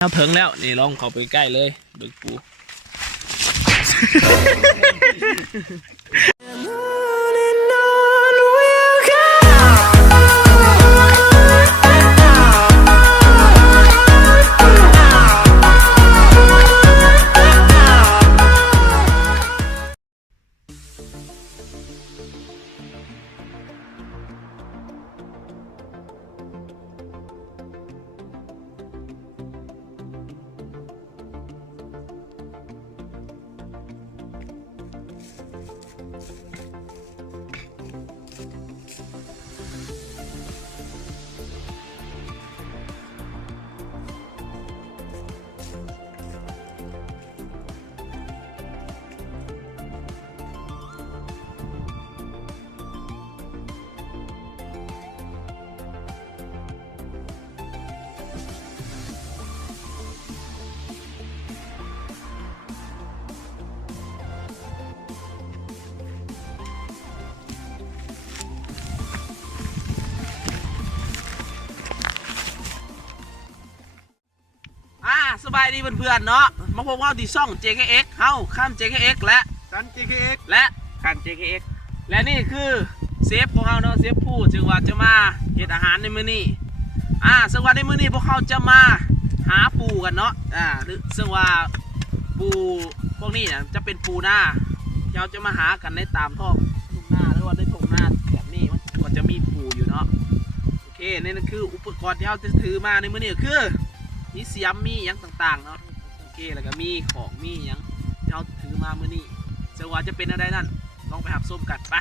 เอาเพิงแล้ว นี่ลองเข้าไปใกล้เลยเบิกปู สบายดีเพื่อนๆเนาะมาพบว่าที่ช่อง JKX เฮาข้าม JKX และกัน GKX และข้าม JKX และนี่คือเซฟของเราเนาะเซฟผู้จึงว่าจะมาเฮ็ดอาหารในมื้อนี้อ่าซึ่งว่าในมื้อนี้พวกเขาจะมาหาปูกันเนาะอ่าหรือซึ่งว่าปูพวกนี้เนี่ยจะเป็นปูหน้าที่เราจะมาหากันในตามท้องทุ่งนาหรือว่าในทุ่งนาแบบนี้มันก็จะมีปูอยู่เนาะโอเคนี่นั่นคืออุปกรณ์ที่เราจะถือมาในมื้อนี้ก็คือ มีเสียมมีหยังต่างๆเนาะโอเคแล้วก็มีของมีหยังที่เราถือมาเมื่อนี้จะว่าจะเป็นอะไรนั่นลองไปหับส้มกันไป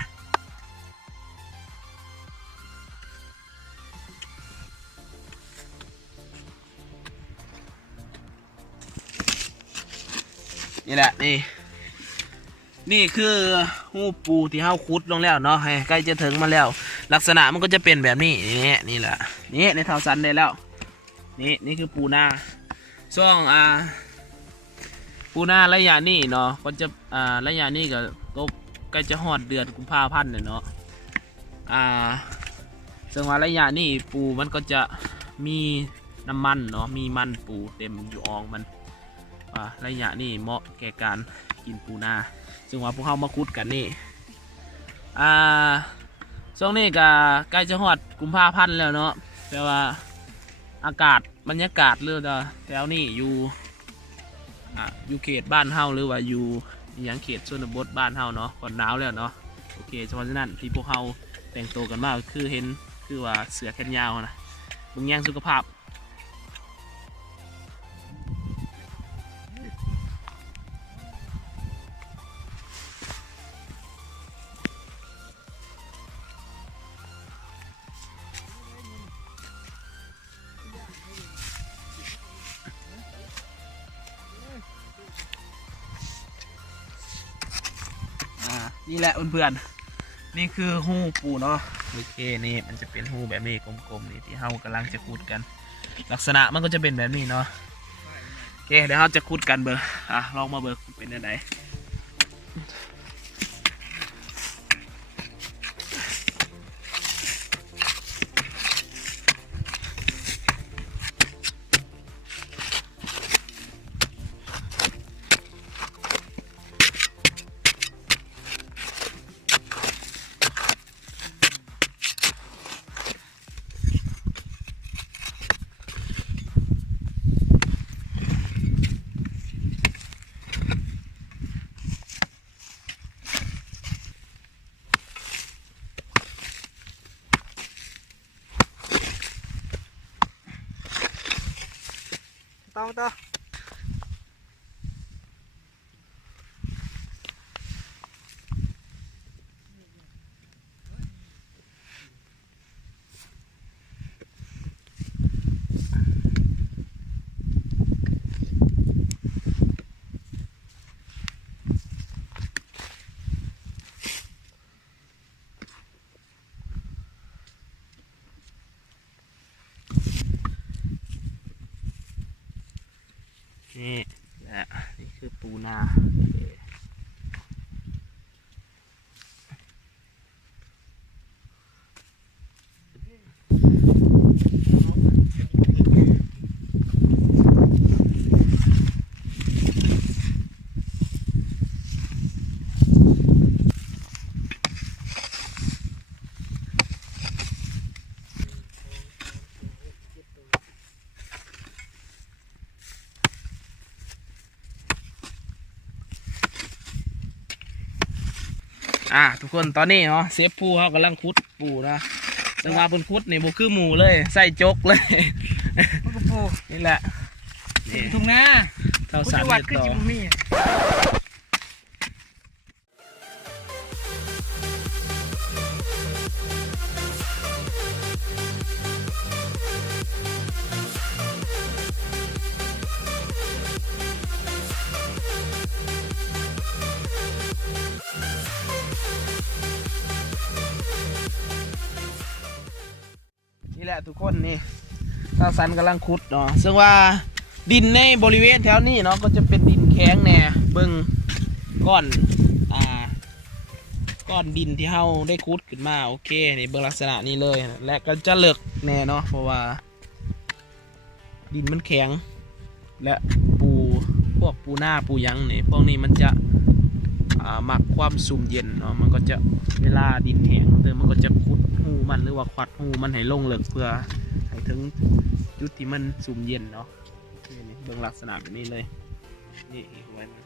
นี่แหละนี่นี่คือหูปูที่เฮาคุดลงแล้วเนาะใกล้จะถึงมาแล้ว ลักษณะมันก็จะเป็นแบบนี้นี่นี่แหละนี่ในเท่าซันได้แล้ว นี่นี่คือปูนาช่วงอ่าปูนาระยะนี้เนาะก็จะอ่าระยะนี้ก็ตกใกล้จะหอดเดือนกุมภาพันธ์เนี่ยเนาะอ่าซึ่งว่าระยะนี้ปูมันก็จะมีน้ำมันเนาะมีมันปูเต็มอยู่อองมันอ่าระยะนี้เหมาะแก่การกินปูนาซึ่งว่าพวกเขามาคุดกันนี่อ่าช่วงนี้ก็ใกล้จะหอดกุมภาพันธ์แล้วเนาะแต่ว่า อากาศบรรยากาศเรือจะแถวนี้อยู่อะอยู่เขตบ้านเฮาหรือว่าอยู่ยังเขตชนบทบ้านเฮาเนาะก่อนหนาวแล้วเนาะโอเคเฉะนั้นที่พวกเฮาแต่งตัวกันมากคือเห็นคือว่าเสือแขนยาวนะมึงแย่งสุขภาพ นี่แหละเพื่อนๆ นี่คือหูปูเนาะโอเคนี่มันจะเป็นหูแบบนี้กลมๆนี่ที่เฮากำลังจะขุดกัน ลักษณะมันก็จะเป็นแบบนี้เนาะโอเคเดี๋ยวเราจะขุดกันเบอร์อะลองมาเบอร์เป็นยังไง ต่อต่อ นี่แหละนี่ คื อปูนาโอเคอะทุกคนตอนนี้เนาะเซฟผู้เขากำลังคุดปูนะซึ่งว่าเพิ่นคุดนี่บ่คือหมูเลยใส่จกเลยมันก็โผล่นี่แหละนี่ทุ่งนาเท่าพุทสัธนวัดเฮ็ดคือต่อ แหละทุกคนนี่เท่าสันกำลังคุดเนาะซึ่งว่าดินในบริเวณแถวนี้เนาะก็จะเป็นดินแข็งแน่เบิ่งก้อนอ่าก้อนดินที่เฮาได้คุดขึ้นมาโอเคนี่เบิ่งลักษณะนี้เลยและก็จะเลิกแน่เนาะเพราะว่า ดินมันแข็งและปูพวกปูหน้าปูยังนี่พวกนี้มันจะ อ่ามักความสุ่มเย็นเนาะมันก็จะเวลาดินแห้งเติมมันก็จะคุดหูมันหรือว่าควัดหูมันให้ลงเลิกเพื่อให้ถึงจุดที่มันสุ่มเย็นเนาะนี่นี่เบื้องลักษณะแบบนี้เลยนี่ไว้นะ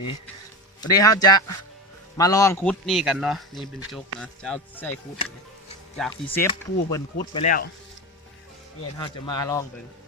นี่วันนี้เราจะมาลองคุดนี่กันเนาะนี่เป็นจกนะจะเอาใส่คุดจากที่เซฟผู้เพิ่นคุดไปแล้วเนี่ยเราจะมาลองเป็นฉัน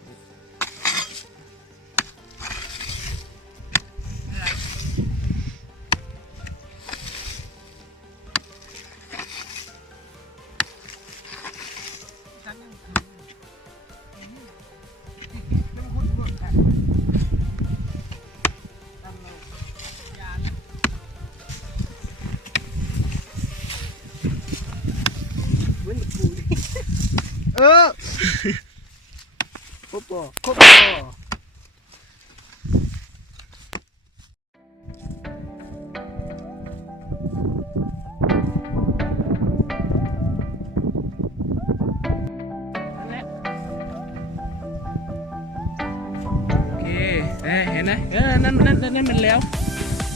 ห็นไหมเออนั่นนั่นนั่นมันแล้ว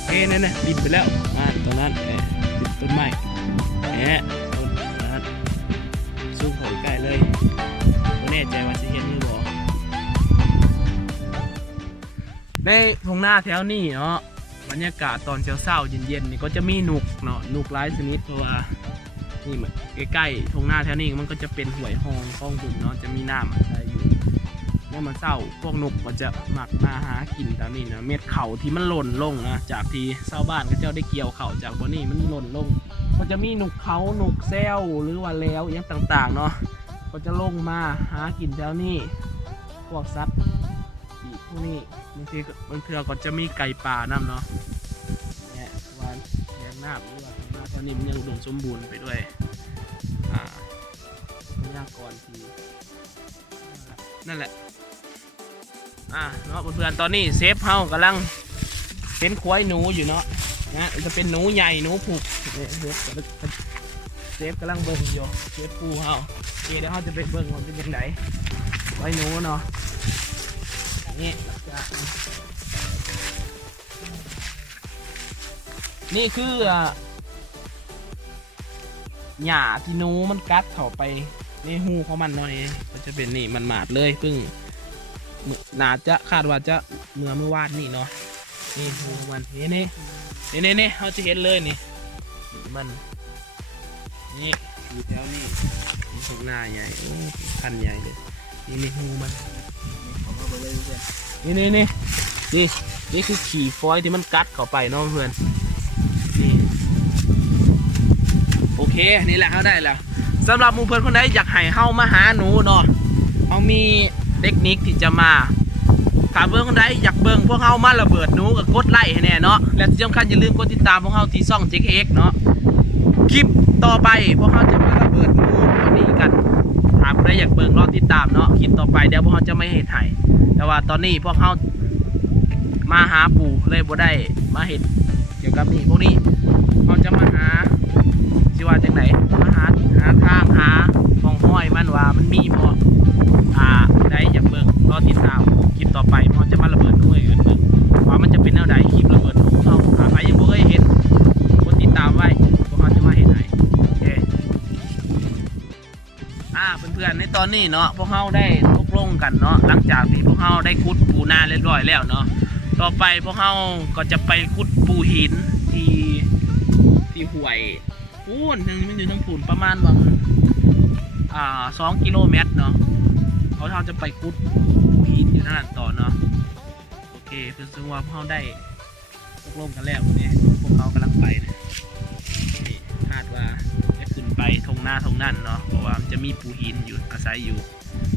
เอ้ยนั่นน่ะบินไปแล้วอ่าตรงนั้นเอ้ยติดต้นไม้เอ๊ต้นนั้นสู้โผล่ใกล้เลยไม่แน่ใจว่าจะเห็นหรือเปล่าในทงหน้าแถวนี้เนาะบรรยากาศตอนเช้าๆเย็นๆนี่ก็จะมีหนุกเนาะหนุกหลายชนิดเพราะว่านี่มันใกล้ๆทงหน้าแถวนี้มันก็จะเป็นห่วยหองคลองบุญเนาะจะมีน้ำอะไร เนี่ยามันเศร้า พวกนกมันจะหมักมาหากินแถวนี้นะเม็ดเข่าที่มันหล่นลงนะจากที่ชาวบ้านก็เจ้าได้เกี่ยวเข่าจากบนนี้มันหล่นลงก็จะมีนกเขานกแซวหรือว่าแล้วอยังต่างๆเนาะก็จะลงมาหากินแถวนี้พวกสัตว์อีกพวกนี้บางทีบางเทือก็จะมีไก่ป่านํเนาะเนี่ยวันแยงน้ำหรือว่าหน้าแถวนี้มันยังอุดมสมบูรณ์ไปด้วยอ่าพยากรที่นั่นแหละ อ่าเนาะเพื่อนๆตอนนี้เซฟเฮากำลังเป็นควายหนูอยู่เนาะนะจะเป็นหนูใหญ่หนูผูกเซฟกำลังเซฟกำลังเบิ่งอยู่เซฟปูเฮาโอเคเดี๋ยวเฮาจะไปเบิ่งว่าเป็นยังไงควายหนูเนาะนี่นี่คือหญ้าที่นูมันกัดเข้าไปในหูของมันเนาะนี่ก็จะเป็นนี่มันหมาดเลยพิ่ง น่าจะคาดว่าจะเมื่อเมื่อวานนี่เนาะนี่หูมันนี่นี่นี่นี่นี่เขาจะเห็นเลยนี่มันนี่อยู่แถวนี้มีกหน้าใหญ่โอ้คันใหญ่เลยนี่นี่หูมันนี่นี่นี่นี่นี่คือขี่ฟอยที่มันกัดเข้าไปเนาะเพื่อนนี่โอเคนี่แหละเขาได้แล้วสำหรับมูเพื่อนคนใดอยากให้เฮามาหาหนูเนาะเขามี เทคนิคที่จะมาถ้าเบิ่งคนใดอยากเบิ่งพวกเฮามาระเบิดหนูก็กดไลค์ให้แน่เนาะและที่สำคัญอย่าลืมกดติดตามพวกเฮาที่ช่อง JKX เนาะคลิปต่อไปพวกเฮาจะมาระเบิดหนูตัวนี้กันถาผู้ใดอยากเบิ่งรอติดตามเนาะคลิปต่อไปเดี๋ยวพวกเฮาจะไม่ให้ถ่ายแต่ว่าตอนนี้พวกเฮามาหาปู่เลยบ่ได้มาเห็นเกี่ยวกับนี่พวกนี้เราจะมาหาสิว่าจังไหนมาหาหาทางหาของห้อยมันว่ามันมีบ่ อ่าได้อยากเบิ่งรอติดตามคลิปต่อไปมันจะมาระเบิดด้วยอิ้นเบิ่งว่ามันจะเป็นแนวใดคลิประเบิดของเขาหาใครยังบ่เคยเห็นกดติดตามไว้พวกเขาจะมาเห็นให้โอเคอ่าเพื่อนๆในตอนนี้เนาะพวกเขาได้ตกลงกันเนาะหลังจากที่พวกเขาได้ขุดปูนาเรียบร้อยแล้วเนาะต่อไปพวกเขาก็จะไปขุดปูหินที่ที่ห่วยพูนหนึ่งมันอยู่ทั้งพูนประมาณบางอ่าสองกิโลเมตรเนาะ เขาเราจะไปคุดปูหินอยู่นั่นต่อเนาะโอเคคือนซึ่งว่าพวกเราได้ตกลงกันแล้วเนี่ยพวกเขากำลังไปนะนี่คาดว่าจะขึ้นไปทงหน้าทงนั่นเนาะเพราะว่ามันจะมีปูหินอยู่อาศัยอยู่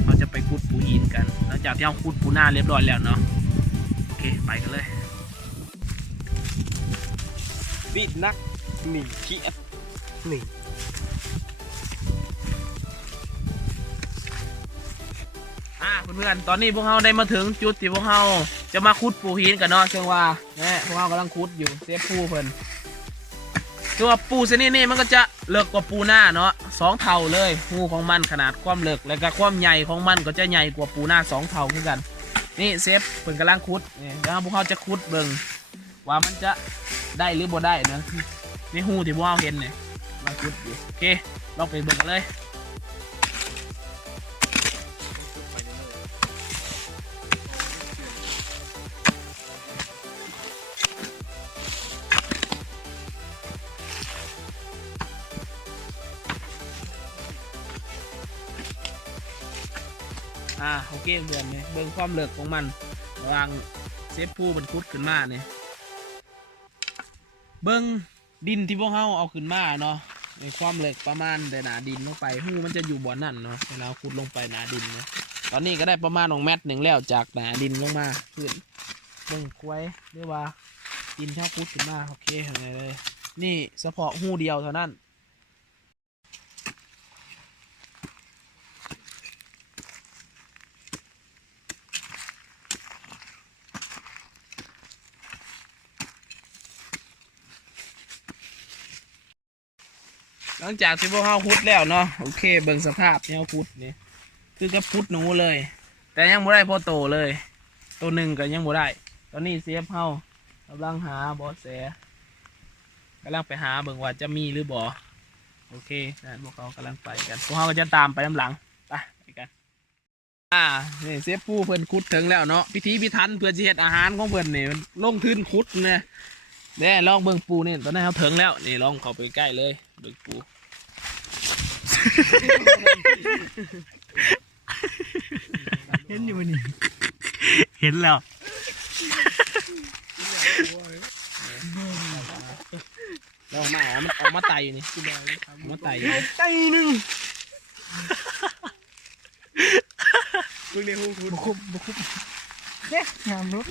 เขาจะไปคุดปูหินกันหลังจากที่เราคุดปูหน้าเรียบร้อยแล้วเนาะโอเคไปกันเลยบีดนักหนึ่งเขียดหนึ่ เพื่อนๆตอนนี้พวกเราได้มาถึงจุดที่พวกเราจะมาขุดปูหินกันเนาะเชิงว่าเนี่ยพวกเรากำลังขุดอยู่เซฟปูเพิ่นตัวปูชนิดนี้มันก็จะเลิกกว่าปูหน้าเนาะสองเท่าเลยหูของมันขนาดความเลิกและก็ความใหญ่ของมันก็จะใหญ่กว่าปูหน้าสองเท่าคือกัน นี่เซฟเพิ่นกำลังขุดนี่แล้วพวกเราจะขุดเบิ่งว่ามันจะได้หรือบ่ได้เนาะนี่หูที่พวกเราเห็นเนี่ยมาขุดอยู่โอเคลองไปเบิ่งกันเลย อ่าโอเคเพื่อนเนี่ยเบิ่งความเหลิกของมันระหว่างเซฟผู้มันคุดขึ้นมาเนี่ยเบิ่งดินที่พวกเขาเอาขึ้นมาเนาะในความเหลิกประมาณแต่หนาดินลงไปหูมันจะอยู่บ่อนั่นเนาะเวลาขุดลงไปหนาดินเนาะตอนนี้ก็ได้ประมาณของแมตหนึ่งแล้วจากหนาดินลงมาขึ้นเบิ่งควยเรียกว่าดินเท่าคุดขึ้นมาโอเคเห็นเลยนี่เฉพาะหูเดียวเท่านั้น ลังจากที่พวกเขาพุดแล้วเนาะโอเคเบิ่งสภาพที่เขาพุดนี่คือกับพุดหนูเลย แต่ยังบ่ได้พอโตเลย ตัวหนึ่งก็ยังบ่ได้ ตอนนี้เซฟเฮากำลังหาบอสแสกำลังไปหาเบิ่งว่าจะมีหรือบ่โอเคนะพวกเขากำลังไปกันพวกเขาก็จะตามไปน้ำหลังไปไปกันอ่านี่เซฟผู้เพิ่อนคุดถึงแล้วเนาะพิธีพิธันเพื่อจะเฮ็ดอาหารของเพิ่อนนี่มันลงทุนคุดเนี่ยแน่ลองเบิ่งปูนี่ตอนนี้เขาถึงแล้วนี่ลองเข้าไปใกล้เลยเบิ่งปู เห็นอยู่นี่ เห็นแล้วเรามาเอามันออกมาไตอยู่นี่ออกมาไตอยู่นี่ใจหนึ่งมึงเนี่ยหูคุณบุคุบบุคุบเนี่ยงามรู้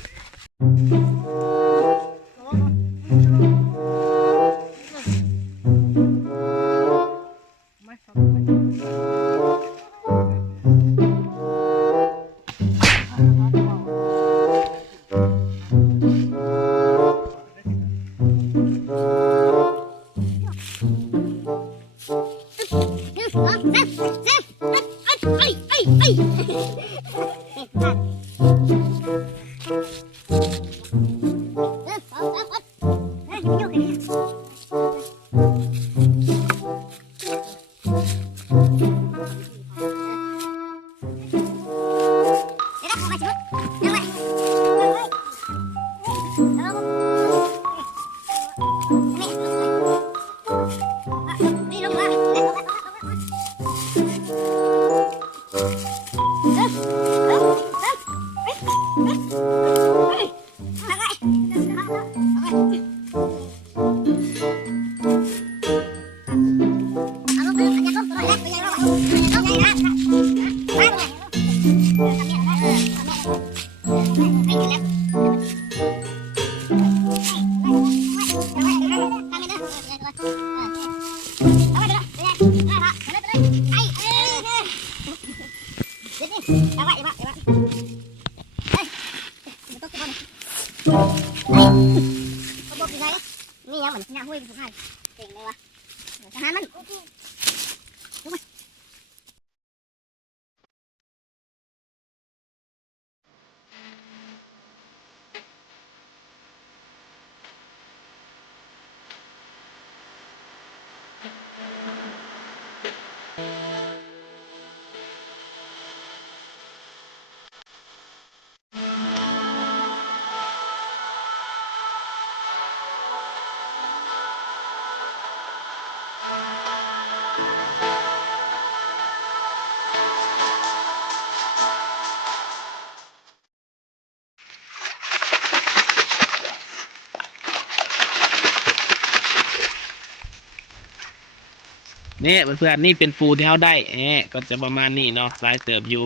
นี่เพื่อนๆนี่เป็นปูที่เขาได้เอ๊ก็จะประมาณนี้เนาะลายเติบอยู่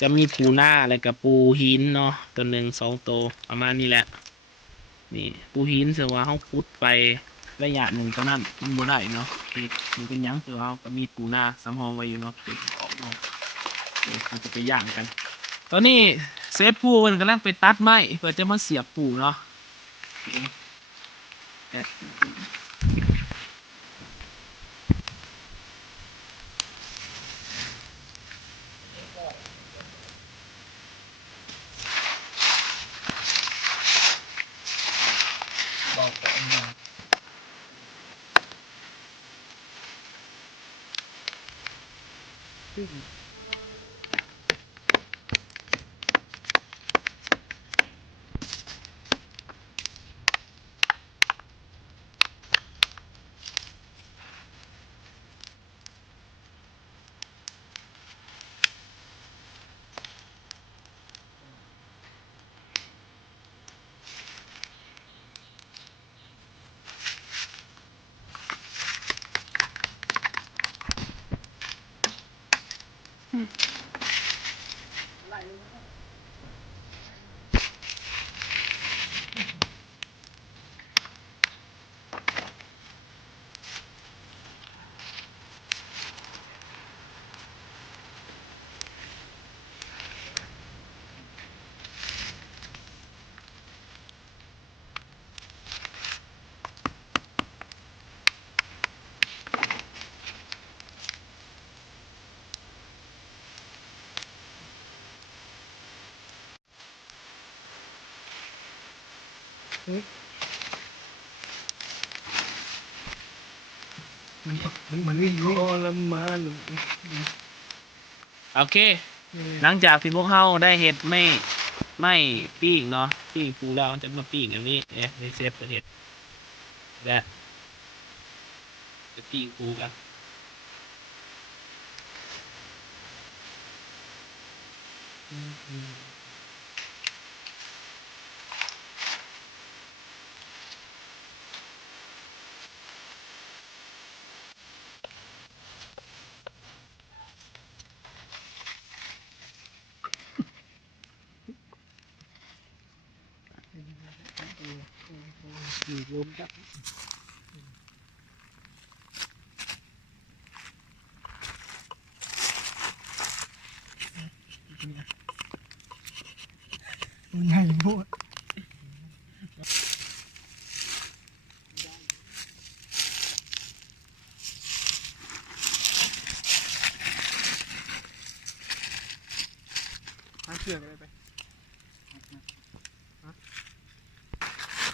จะมีปูหน้าอะไรกับปูหินเนาะตัวหนึ่งสองตัวประมาณนี้แหละ นี่ปูหินเสือว่าเขาพุดไประยะหนึ่งเท่านั้นมันบ่ได้เนาะมันเป็นยังเสือว่าเขาก็มีปูหน้าสำรองไว้อยู่เนาะเก็บออกเนาะเราจะไปย่างกัน ตอนนี้เซฟปูมันกำลังไปตัดไม้เพื่อจะมาเสียบปูเนาะ มันมันมันวิ่งทรมานโอเค หลังจากที่พวกเขาได้เห็ดไม่ไม่ปิ้งเนาะปิ้งปูแล้วจะมาปิ้งอันนี้เอ๊ะในเซฟประเทศและจะปิ้งปูกันลมครับ มันใหญ่โพดหาเชือกอะไรไปฮะ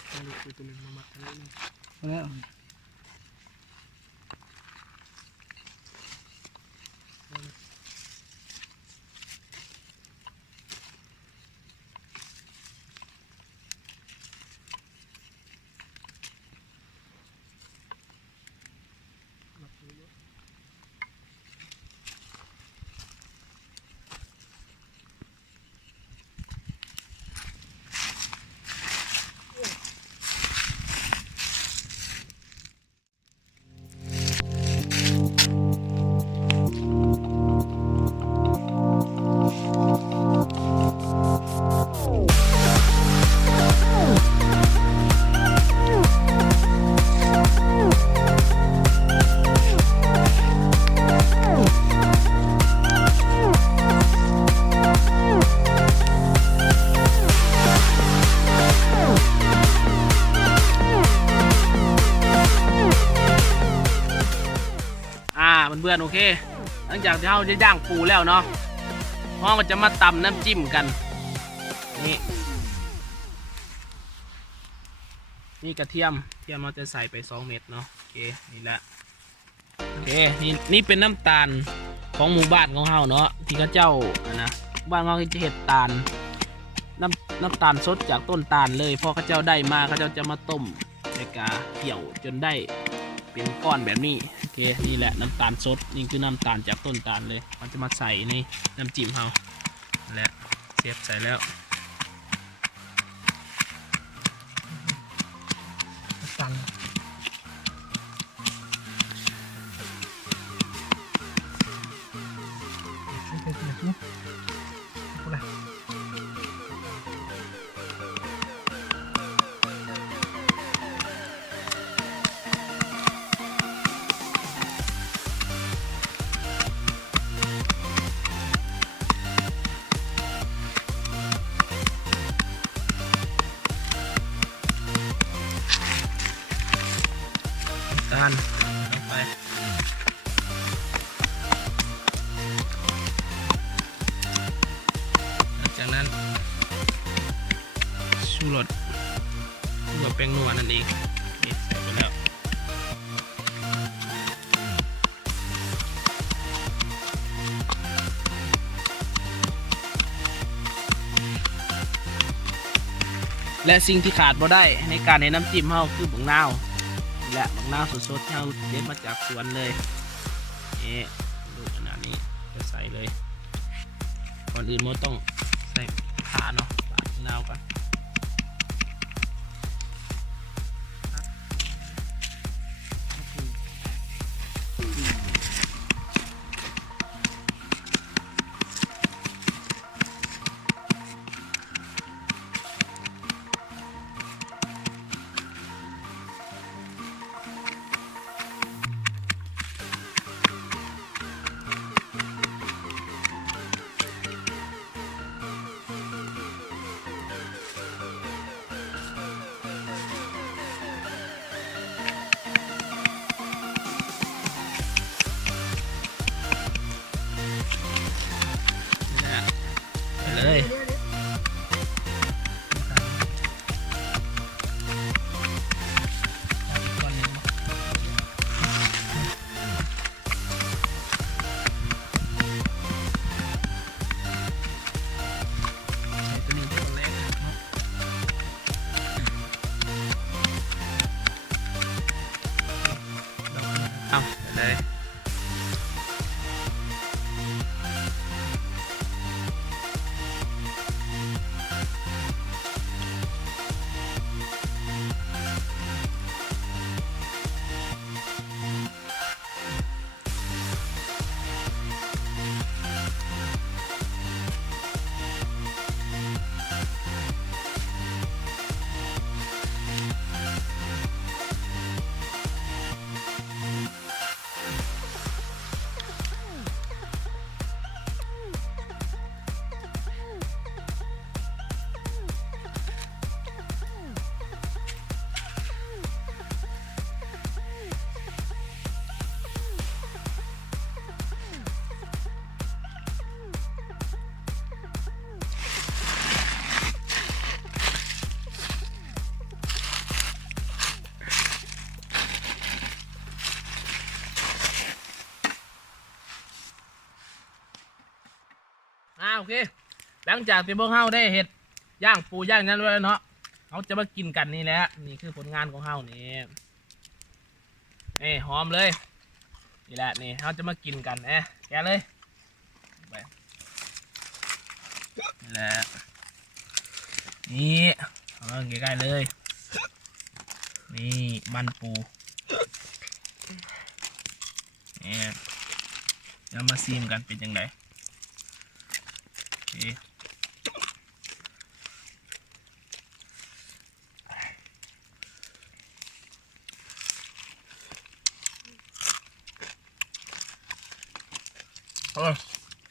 เอาลูกตัวหนึ่งมามัดกันนิดนึงเอาแล้ว เพื่อนๆโอเค หลังจากที่เราจะย่างปูแล้วเนาะพ่อก็จะมาตำน้ำจิ้มกัน นี่ นี่กระเทียม เทียมเราจะใส่ไป 2 เม็ดเนาะ โอเค นี่แหละ โอเค นี่นี่เป็นน้ำตาลของหมู่บ้านของเราเนาะ ที่เขาเจ้านะบ้านเราจะเห็ดตาล น้ำน้ำตาลสดจากต้นตาลเลยพอเขาเจ้าได้มาเขาเจ้าจะมาต้มในกาเกี่ยวจนได้เป็นก้อนแบบนี้ เคนี่แหละน้ำตาลสดนี่คือน้ำตาลจากต้นตาลเลย มันจะมาใส่ในน้ำจิ้มเราและเสียบใส่แล้ว สิ่งที่ขาดบ่ได้ ในการในน้ำจิ้มเฮาคือบังนาวและบังนาวสดๆเฮาเด็ดมาจากสวนเลยนี่ดูขนาดนี้จะใส่เลยก่อนอื่นมันต้องใส่ขาเนาะ หลังจากที่พวกเฮาได้เห็ดย่างปูย่างนั้นไว้แล้วเนาะเขาจะมากินกันนี่แหละนี่คือผลงานของเฮานี่นี่หอมเลยนี่แหละนี่เขาจะมากินกันเอ๊ะแกเลยไปนี่แหละนี่เอามาใกล้ๆเลย นี่มันปูนี่เดี๋ยวมาซีมกันเป็นยังไงนี่โอ้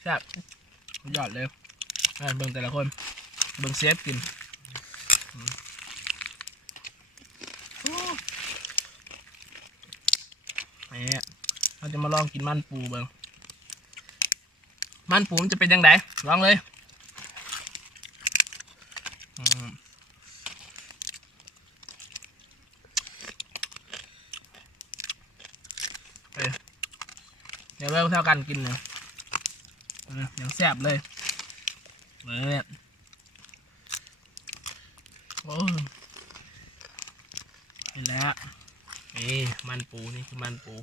แซ่บยอดเลยอะเบิ่งแต่ละคน เบิ่งเซฟกินนี่เราจะมาลองกินมันปูเบิ่งมันปูมันจะเป็นยังไงลองเลยเดี๋ยวเราเท่ากันกินเลย อย่างแซ่บเลยเออโอ้ยเห็นแล้วนี่มันปูนี่คือมันปู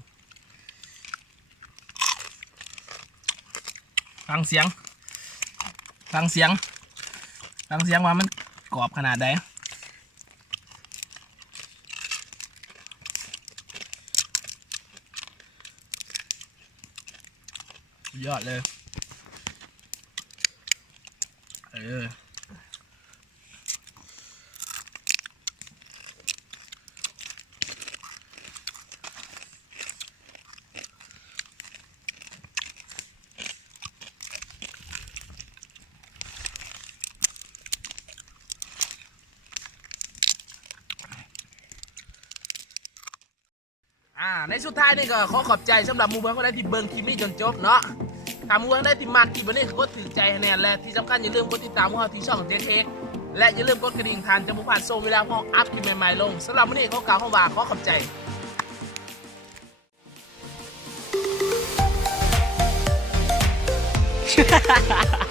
ฟังเสียง ฟังเสียง ฟังเสียงว่ามันกรอบขนาดใดยอดเลย เอออ่าในสุดท้ายนี่ก็ขอขอบใจสำหรับมูเบิ้งคนใดที่เบิ้งคลิปนี้จนจบเนาะ ถามูเบิ้งได้ที่มักคลิปนี้ก็ถือใจแน่และที่สำคัญอย่าลืมกดติดตามพวกเราที่ช่องเจ๊เค้กและอย่าลืมกดกระดิ่งทันจะไม่านโซมเวลาพวกอัพคลิปใหม่ๆลงสำหรับวันนี้ขอกล่าวคำว่าขอขอบใจฮ่าฮ่าฮ่า